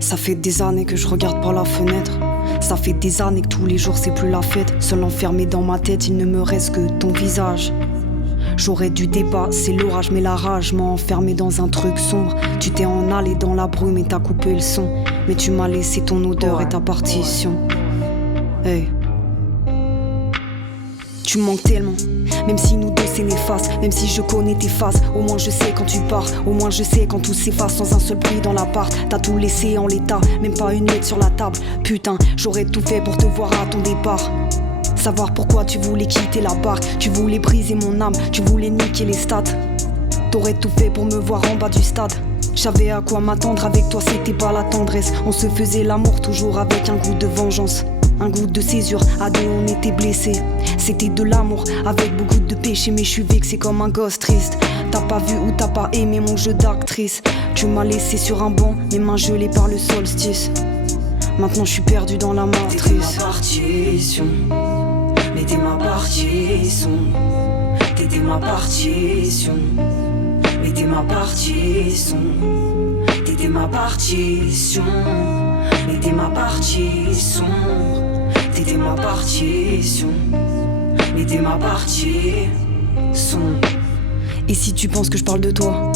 Ça fait des années que je regarde par la fenêtre. Ça fait des années que tous les jours c'est plus la fête. Seul enfermé dans ma tête, il ne me reste que ton visage. J'aurais dû dépasser l'orage, mais la rage m'a enfermé dans un truc sombre. Tu t'es en allé dans la brume et t'as coupé le son. Mais tu m'as laissé ton odeur et ta partition. Hey. Tu me manques tellement, même si nous deux c'est néfaste. Même si je connais tes faces, au moins je sais quand tu pars. Au moins je sais quand tout s'efface sans un seul bruit dans l'appart. T'as tout laissé en l'état, même pas une miette sur la table. Putain, j'aurais tout fait pour te voir à ton départ. Savoir pourquoi tu voulais quitter la barque. Tu voulais briser mon âme, tu voulais niquer les stats. T'aurais tout fait pour me voir en bas du stade. J'avais à quoi m'attendre, avec toi c'était pas la tendresse. On se faisait l'amour toujours avec un goût de vengeance. Un goût de césure, à deux on était blessés. C'était de l'amour, avec beaucoup de péché. Mais je suis vexé comme un gosse triste. T'as pas vu ou t'as pas aimé mon jeu d'actrice. Tu m'as laissé sur un banc, mes mains gelées par le solstice. Maintenant je suis perdu dans la matrice. T'étais ma partition, mais t'es ma partition. T'étais ma partition, mais t'es ma partition. T'étais ma partition, mais t'es ma partition. T'étais ma partition, mais t'es ma partition. Et si tu penses que je parle de toi,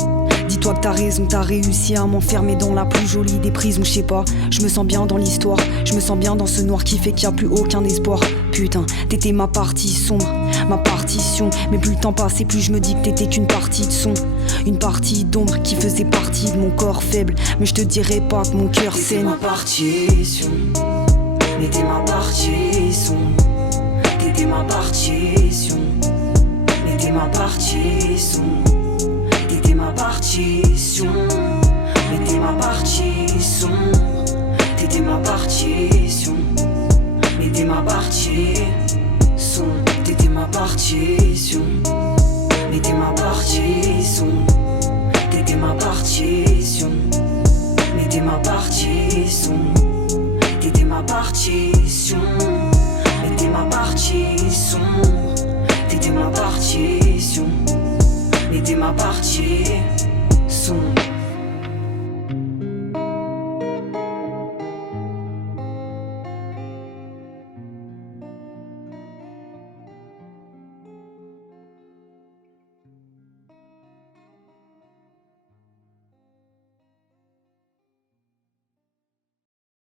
dis-toi que t'as raison, t'as réussi à m'enfermer dans la plus jolie des prisons, je sais pas. Je me sens bien dans l'histoire, je me sens bien dans ce noir qui fait qu'il y a plus aucun espoir. Putain, t'étais ma partie sombre, ma partition. Mais plus le temps passe et plus je me dis que t'étais qu'une partie de son. Une partie d'ombre qui faisait partie de mon corps faible. Mais je te dirais pas que mon cœur saigne. T'étais ma partition, mais t'es ma partition. T'étais ma partition, mais t'es ma partition. T'étais ma partition, mais t'es ma partition. T'étais ma partition, mais t'es ma partition. T'étais ma partition, mais t'es ma partition. T'étais ma partition, mais t'es ma partition. T'étais ma partition, mais t'es ma partition. T'étais ma partition, mais t'es ma partition.